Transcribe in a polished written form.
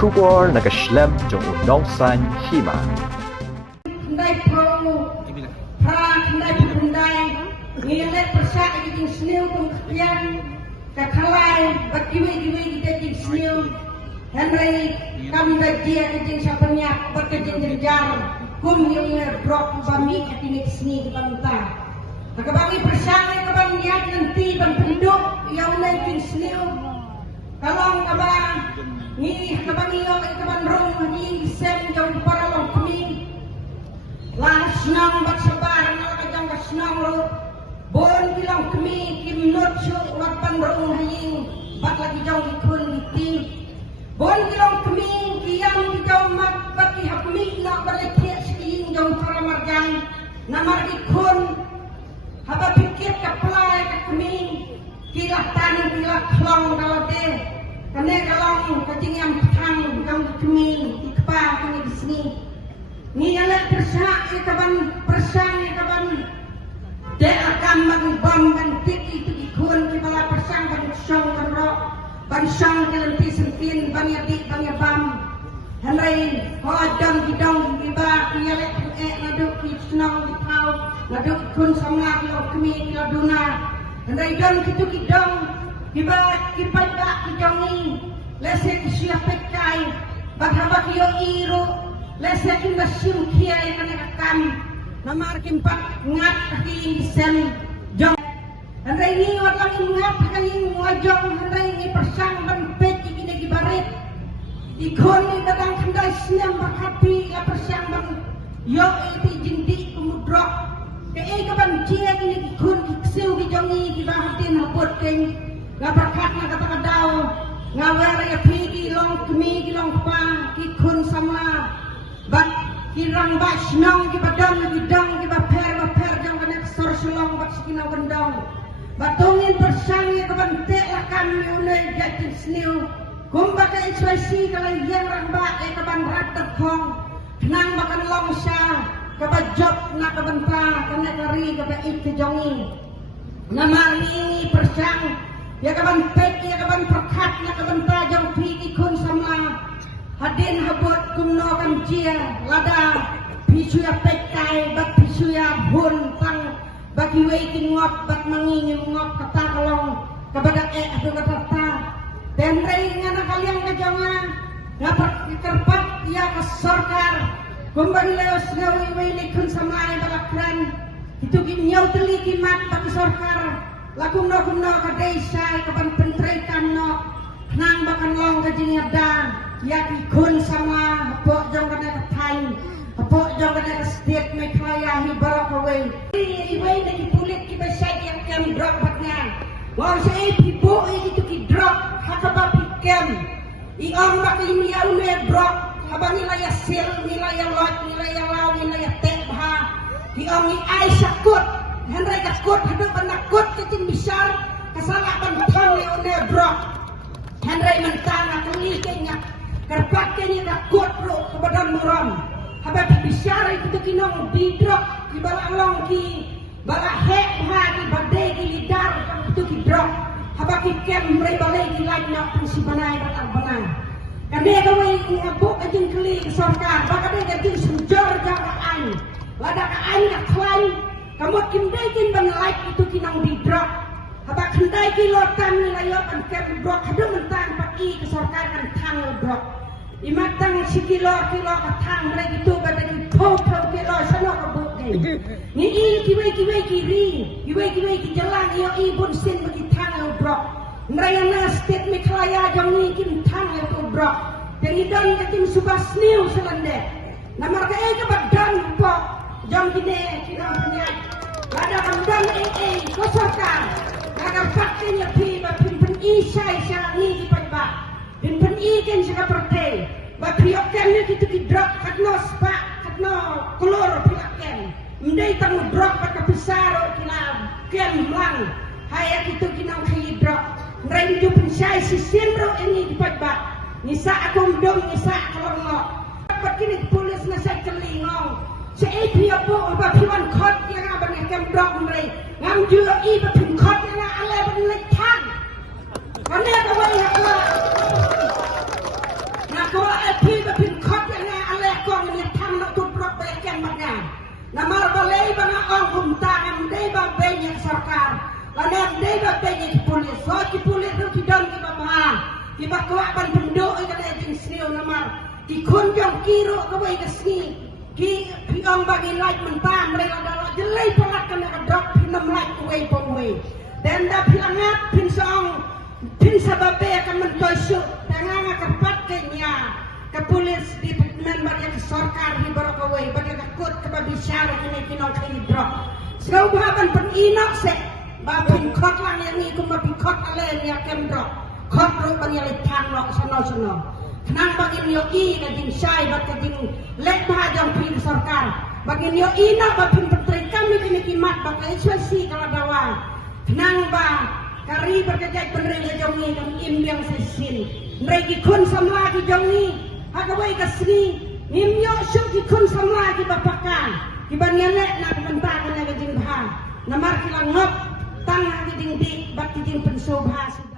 Kubor nakaslem jong unongsan hima. Kendai pro, kendai kendai, ngilet persak kita seniu kemudian kakalai bakiwe kita jadi seniu. Henry kami dia kita siapanya bekerja jenjar, kum yang drop bami kini seni kebantar. Kebangi persak kebangi nanti penduduk yang naik seniu. Kalau kabar ni kebangi keban rong ni sem jauh para long kami. Lang senang bersabar nak jang senang lo. Bon bilang kami kimnot syuk lapan rong haying bat lagi jauh ikun iti. Bon bilang kami kiam jauh mat bagi hakmi nak berlepiak sekiin jauh para marjan. Namar ikun haba pikir kapelai kami kilah tani kilah klong dalade. Karena kalau kacing yang petang jauh kami ikpa kami di sini. Ni alat persak kaban persang kaban de akan bang ban tiki tu ikun kepala persang ban syong kerok ban syong dalam pisentin ban yati ban yabam hanrai hodam kidong tiba kialet naduk kisnong ditau naduk kun samla kilo kemi kilo duna hanrai don kitu kidong tiba kipai bak kijongi lesek siapet kai baghaba kiyo iru lesek imba sim kiai kana akan namar kimpak ngat kaki sen jong handai ni watang ngat kaki ngajong handai ni persang ban pet kini gibarit ikon ni datang handai siam bakapi la persang ban yo eti jindi kumudrok ke kaban cia kini ikon kiksiu gijongi gibahatin hapot keng gabakat na katakadaw ngawar ya pigi long kemi gilong pa kikun sama bat kirang basnong kibadong gidong kibaper jong kanek sor sulong bat sikina wendong batongin persangi kabante lakan yunay jatin sniu kumba ka iswasi kalay yang rangba kaban ratat kong nang makan long siya kabajok na kabanta kanek kari kabait kejongi namani persang ya kaban pet ya kaban perkat ya kaban tajam pigi kun sama hadin habot kumno kan jia lada pisu ya pekai bat pisu ya hun tang bagi waiting ngop bat mangingin ngop kata kalong kepada adu kata ta dan rei ngana kalian kajonga ngapak kerpat ya kesorkar kumbang leos ngawi wailing kun sama ay balakran itu kinyaw teli kimat bagi sorkar lakum no ka desa kapan pentraikan no nang bakan long ka jingada ya ikun sama hapok jong kana ka thai hapok jong kana ka state me klaya hi barok away iway na ipulit ki basay yang kem drop batnya wow say pipo itu ki drop hakaba pikem iong bak imiya ume drop habang nilaya sil nilaya lot nilaya law nilaya tebha iong ni ay sakut henry kakut hadap penakut keting besar kesalah bantang leone brok henry mentang akan ngikenya kerpaknya kakut bro kepada muram habab besar itu kinong bidrok di bala long ki bala hek ha di badai ki lidar itu ki drok habab kem mrei balai ki lain nak si banai batal banang kami kawai ngabuk ajeng keli sorkar bakade ajeng sujur jagaan lada kaan ka klai kamu kindaikin ban like itu kinang bidrok haba kendai kilotan nilayo kan kem drok hadu mentang paki kesorkar kan tang drok imatang si kilo ka tang mereka itu kada di total kilo sana ka bukti ni kiwe kiri kiwe ki jalan yo ibun sin bagi tang drok mereka na state me klaya jong ni kin tang itu drok dan idon katim subas new selande namar ka ka badan po jong gide kinang penyai ada kandang kosarkan agar pakainya piba pimpen isai ni di pagba pimpen ikan saka pertai ba priokkan ni kitu kidrok katno spa katno kolor priokkan mendai tang drok ka pisaro kina ken lang haya kitu kinang hidrok rendu pensai sisinro ini di pagba nisa akum dom nisa kolongo dapat kini polis na sa kelingong sa APO po ba piwan kot yang abang kem drok mrei ngam juro i ba pin kot nga ale ban lek tang karena ka wai hakwa na ko banyak sarkar. Lalu dia banyak polis. So polis tu tidak kita mahal. Kita kuatkan penduduk ikan ejeng seni namar. Di kunjung kiro kawai kesni. Ki piong bagi like mentah mereka adalah jelai pelakan yang drop pinam like away pongway. Dan dah pilangat pinsong pinsababe akan mentoisuk tengah kerpat kenya ke polis di member yang sarkar di Barakaway bagi kekut kebabisyara ini kinong kini drop. Sekarang bahaban peninok se babin kot lang yang ni kumabi kot alen yang kem drop. Kot ro banyalay tanlok sono. Kenang bagi niyo i kajing syai bagi kajing let mahajang pin sarkar. Bagi niyo ina babin petri kami kini kimat bagi eswasi kaladawa. Kenang ba kari berkejak penerima jongi kami imbiang sesin. Mereka kun samla ki jongi. Hagawai kasni nimyo syuk ki kun samla ki bapakan. Ki banyalek na bentakan na kajing bah. Namar kilang ngop tang kajing dik bak kajing pensobha.